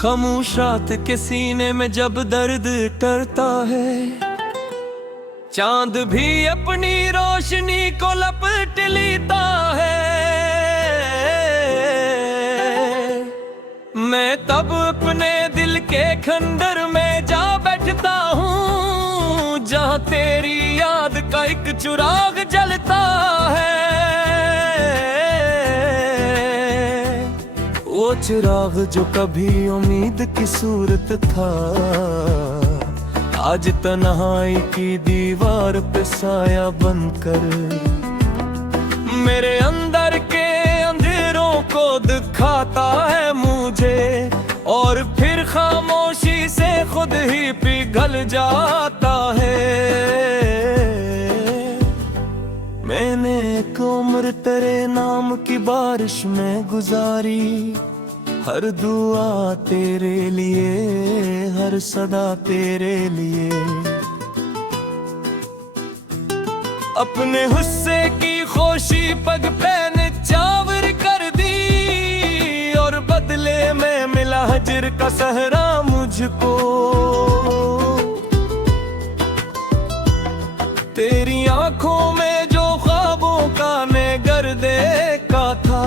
खामोश रात के सीने में जब दर्द टरता है, चांद भी अपनी रोशनी को लपट लेता है। मैं तब अपने दिल के खंडर में जा बैठता हूँ, जहाँ तेरी याद का एक चिराग जलता है। वो चिराग जो कभी उम्मीद की सूरत था, आज तन्हाई की दीवार पे साया बनकर मेरे अंदर के अंधेरों को दिखाता है मुझे, और फिर खामोशी से खुद ही पिघल जाता है। मैंने एक उम्र तेरे नाम की बारिश में गुजारी, हर दुआ तेरे लिए, हर सदा तेरे लिए। अपने हुस्से की खुशी पग पे निछावर कर दी, और बदले में मिला हजर का सहरा मुझको। तेरी आंखों में जो ख्वाबों का नेगर देखा था,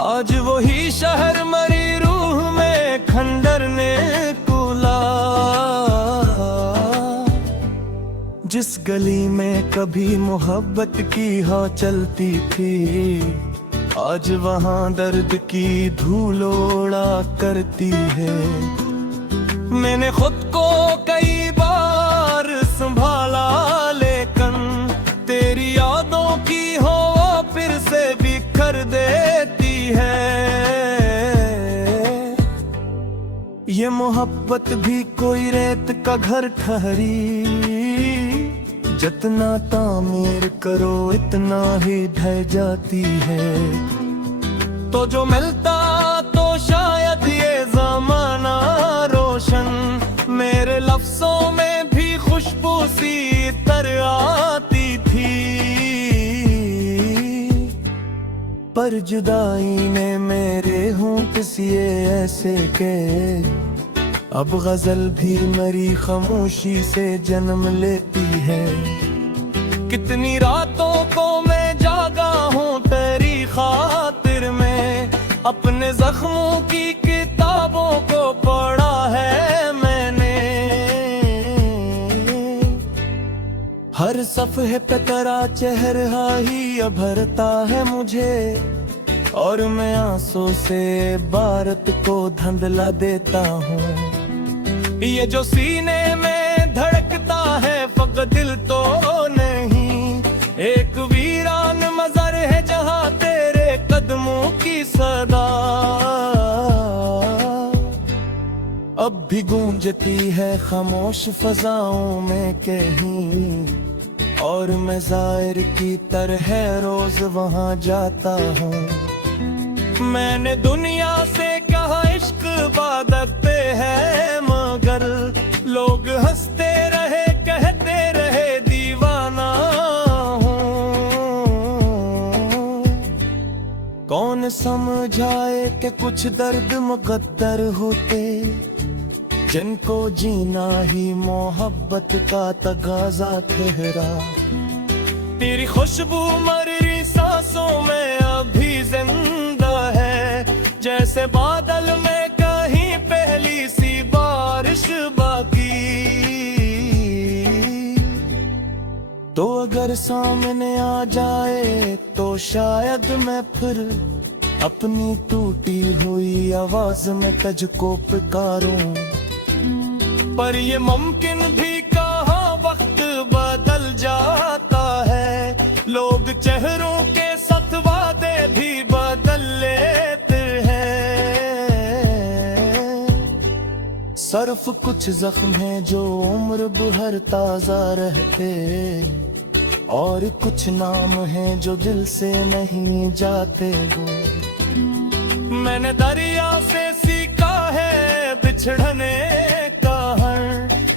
आज वही शहर मरी रूह में खंडर ने कुला। जिस गली में कभी मोहब्बत की हवा चलती थी, आज वहाँ दर्द की धूल उड़ा करती है। मैंने खुद को कई बार संभाला, लेकिन तेरी यादों की हवा फिर से बिखर देती है। ये मोहब्बत भी कोई रेत का घर ठहरी, जितना तामीर करो इतना ही ढह जाती है। तो जो मिलता तो शायद ये ज़माना रोशन, मेरे लफ्ज़ों में भी खुशबू सी तर आती थी। पर जुदाई ने मेरे होंठ सिए ऐसे के, अब गजल भी मेरी खामोशी से जन्म लेती है। कितनी रातों को मैं जागा हूँ तेरी खातिर में, अपने जख्मों की किताबों को पढ़ा है मैंने। हर सफ़हे पे तेरा चेहरा ही अभरता है मुझे, और मैं आंसू से भारत को धंधला देता हूँ। ये जो सीने में धड़कता है फकत दिल तो नहीं, एक वीरान मज़र है जहाँ तेरे कदमों की सदा अब भी गूंजती है खामोश फजाओं में कहीं। और मैं ज़ाहिर की तरह रोज वहाँ जाता हूँ। मैंने दुनिया से कहा इश्क इबादत पे है, मगर लोग हंसते रहे कहते रहे दीवाना हूँ। कौन समझाए कि कुछ दर्द मुकद्दर होते, जिनको जीना ही मोहब्बत का तगाजा ठहरा। तेरी खुशबू मरी सांसों में अभी जिंदा है, जैसे बादल में कहीं पहली सी बारिश बाकी। तो अगर सामने आ जाए तो शायद मैं फिर अपनी टूटी हुई आवाज में तुझको पुकारूं। पर ये मुमकिन भी कहाँ, वक्त बदल जाता है, लोग चेहरों के साथ वादे भी बदल लेते हैं। सिर्फ कुछ जख्म है जो उम्र भर ताजा रहते, और कुछ नाम हैं जो दिल से नहीं जाते वो। मैंने दरिया से सीखा है बिछड़ने का हर,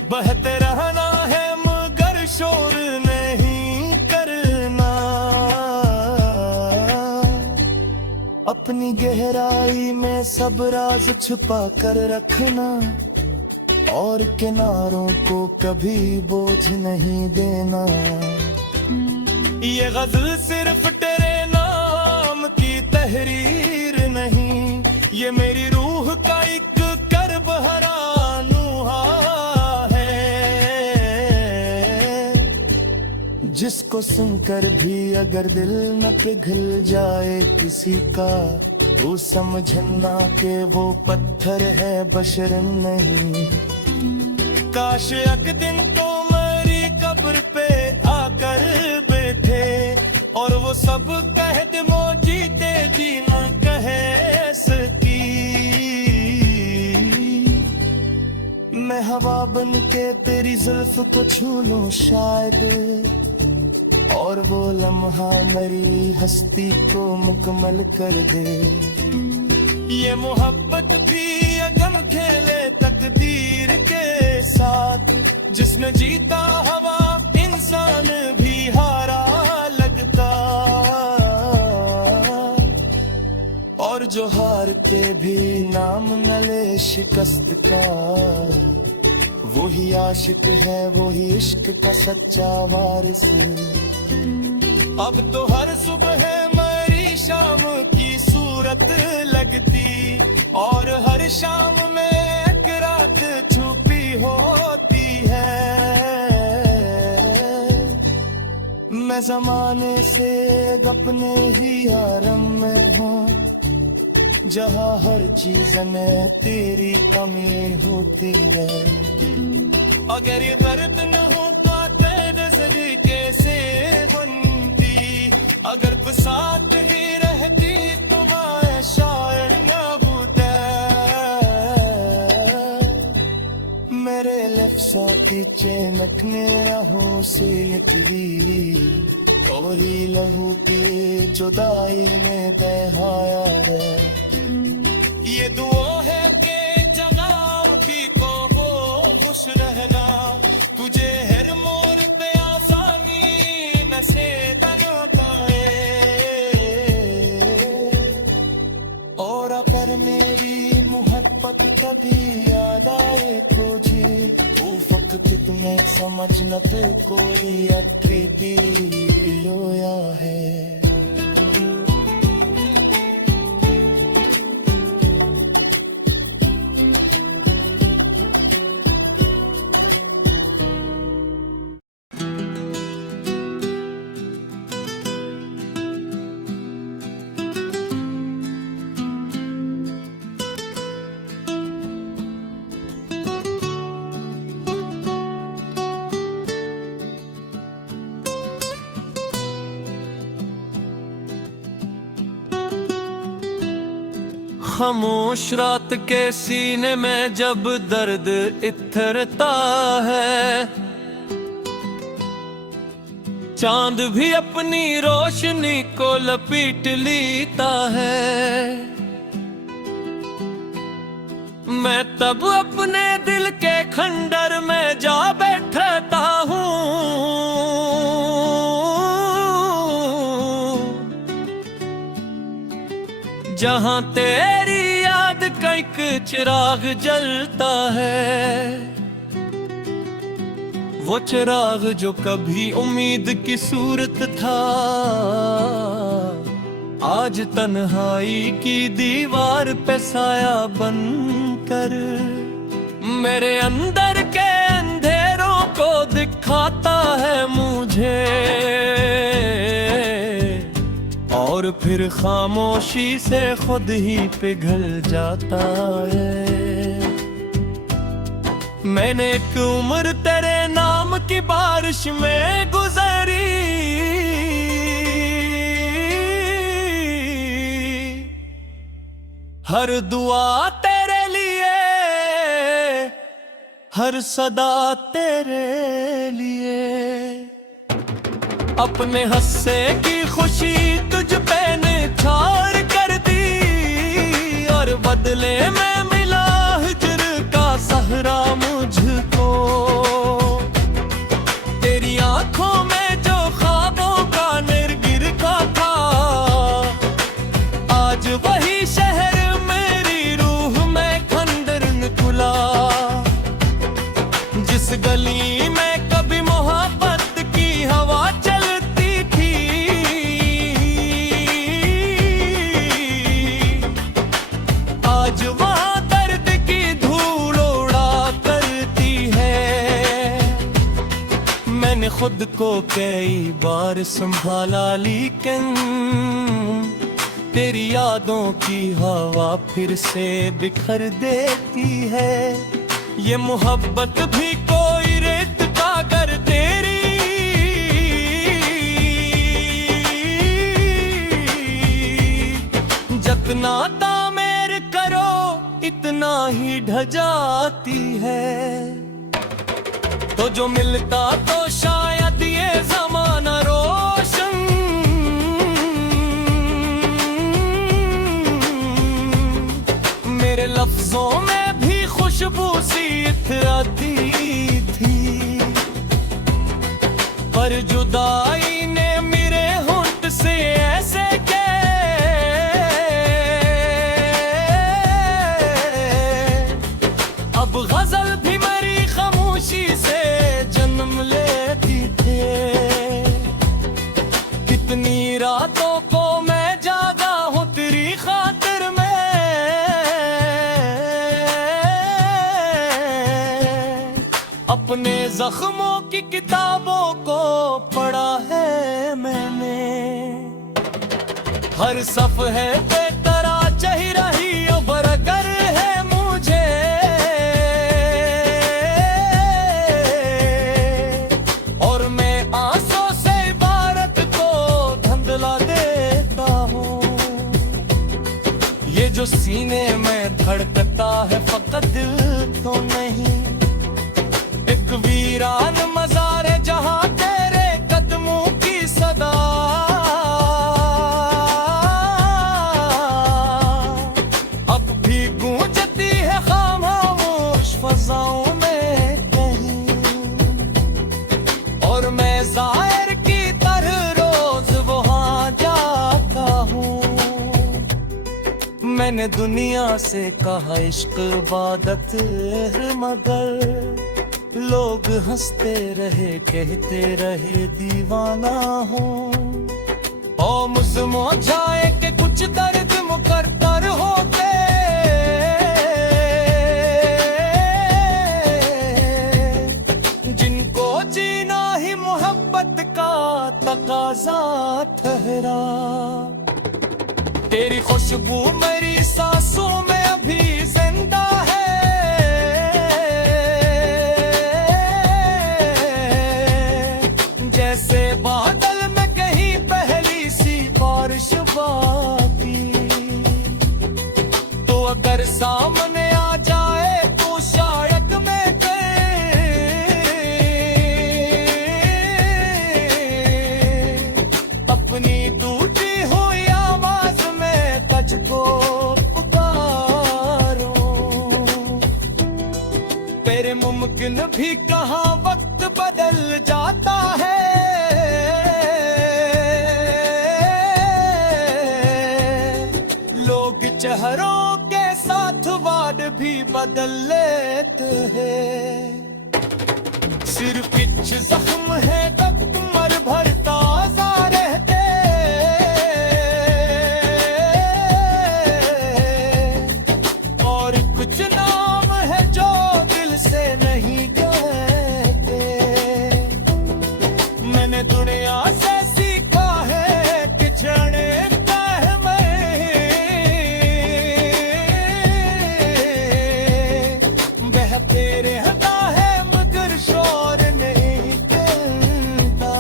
बहते रहना है मगर शोर नहीं करना। अपनी गहराई में सब राज छुपा कर रखना, और किनारों को कभी बोझ नहीं देना। ये गजल सिर्फ तेरे नाम की तहरीर नहीं, ये मेरी रूह का एक कर्ब हरा नुहा है, जिसको सुनकर भी अगर दिल न पिघल जाए किसी का, तो समझना कि वो पत्थर है बशर नहीं। काश एक दिन तो मेरी कब्र पे आकर बैठे, और वो सब कह दे मो जीते जी न कहे सकी। मैं हवा बन के तेरी जुल्फ को छू लूं शायद, और वो लम्हा मेरी हस्ती को मुकम्मल कर दे। ये मोहब्बत भी अगम खेले तकदीर के साथ, जिसने जीता हवा इंसान भी हारा लगता, और जो हार के भी नाम न ले शिकस्त का, वही आशिक है वही इश्क का सच्चा वारिस। अब तो हर सुबह मेरी शाम की सूरत लगती, और हर शाम में एक रात छुपी होती है। मैं जमाने से अपने ही आरम में हूँ, जहाँ हर चीज में तेरी कमी होती है। अगर ये दर्द न होता जिंदगी कैसे बनती, अगर तू साथ ही रहती तो मैं शायर न होता। मेरे लफ्ज़ों की चमकने राहों से निकली, और ही लहू की जुदाई में बहाया है। ये दुआ है कि जगह भी को वो खुश रहना, तुझे हर मोड़ पे आसानी न से तनाता है। और अगर मेरी मोहब्बत कभी याद आए तुझे, वो वक्त तुम्हें समझ न ते कोई अक्रीती लोया है। खामोश रात के सीने में जब दर्द इथरता है, चांद भी अपनी रोशनी को लपेट लेता है। मैं तब अपने दिल के खंडर में जा बैठता हूँ, जहाँ तेरी याद का एक चिराग जलता है। वो चिराग जो कभी उम्मीद की सूरत था, आज तन्हाई की दीवार पे साया बनकर मेरे अंदर के अंधेरों को दिखाता है मुझे, और फिर खामोशी से खुद ही पिघल जाता है। मैंने एक उम्र तेरे नाम की बारिश में गुजारी, हर दुआ तेरे लिए, हर सदा तेरे लिए। अपने हंसे की खुशी तुझ पे निछावर कर दी, और बदले में मिला हिजर का सहरा मुझको। तेरी आंखों में जो ख्वाबों का निर्गिर का था, आज वो गली में कभी मोहब्बत की हवा चलती थी, आज वहाँ दर्द की धूल उड़ा करती है। मैंने खुद को कई बार संभाला, लेकिन तेरी यादों की हवा फिर से बिखर देती है। ये मोहब्बत भी कोई रेत का घर तेरी, जितना तामीर करो इतना ही ढह जाती है। तो जो मिलता तो शायद ये जमाना रोशन, मेरे लफ्जों में भी खुशबू सी इतराती थी, पर जुदाई ने मेरे होंठ से ऐसे के अब गजल भी मेरी खामोशी से जन्म लेती थे। कितनी रातों को मैं जागा हूँ तेरी खातिर में, अपने जख्मों की किताबों को पढ़ा है मैंने। हर सफ़े पे तेरा चेहरा ही उभर है मुझे, और मैं आंसू से इबारत को धुंधला देता हूँ। ये जो सीने में धड़कता है फकत दिल तो नहीं, एक वीरान मज़ार है जहाँ तेरे कदमों की सदा, अब भी गूंजती है खामोश फज़ाओं में कहीं। और मैं ज़ाहिर की तरह रोज वहाँ जाता हूँ। मैंने दुनिया से कहा इश्क इबादत है, मगर लोग हंसते रहे कहते रहे दीवाना हूँ। और मुझ जाए कि कुछ दर्द मुकद्दर होते, जिनको जीना ही मोहब्बत का तकाजा ठहरा। तेरी खुशबू मेरी सांसों में अभी जिंदा है, जैसे बादल में कहीं पहली सी बारिश बाकी। तो अगर सामने आ जाए तो शायद मैं अपनी टूटी हुई आवाज में तुझको पुकारूं। तेरे मुमकिन भी कहाँ वक्त बदल जाता है, चेहरों के साथ वाद भी बदल लेते हैं। सिर्फ कुछ जख्म है तब उम्र भर ताजा रहते, और कुछ नाम है जो दिल से नहीं कहते। मैंने दुनिया से सीखा है कि क्षण तेरे हता है मगर शोर नहीं करता।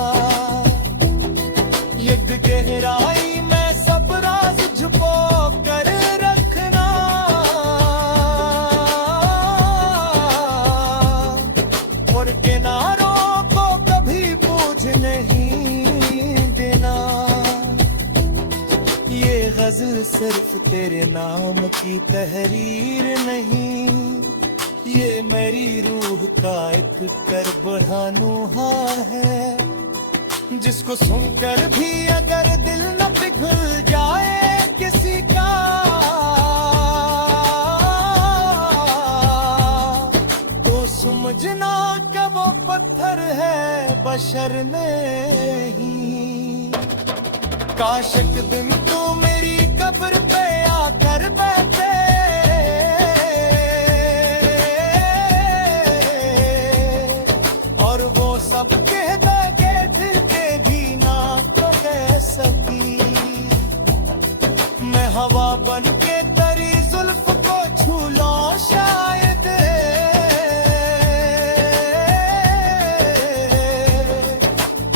ये गहराई में सब राज छुपो कर रखना, और किनारों को कभी पूछ नहीं देना। ये गजल सिर्फ तेरे नाम की तहरीर नहीं, ये मेरी रूह का एक कर बढ़ानुहा है, जिसको सुनकर भी अगर दिल न पिघल जाए किसी का, तो सुन समझना कि वो पत्थर है बशर नहीं। काश एक दिन तू मेरी कब्र पे आकर बैठे, और वो सब कह दे के फिर के भी ना कह सकी। मैं हवा बन के तेरी जुल्फ को छू लूं शायद,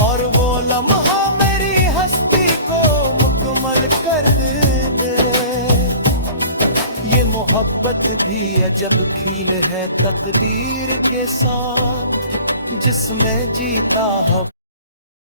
और वो लम्हा मेरी हस्ती को मुकम्मल कर दे। ये मोहब्बत भी अजब खेल है तकदीर के साथ, जिसमें जीता है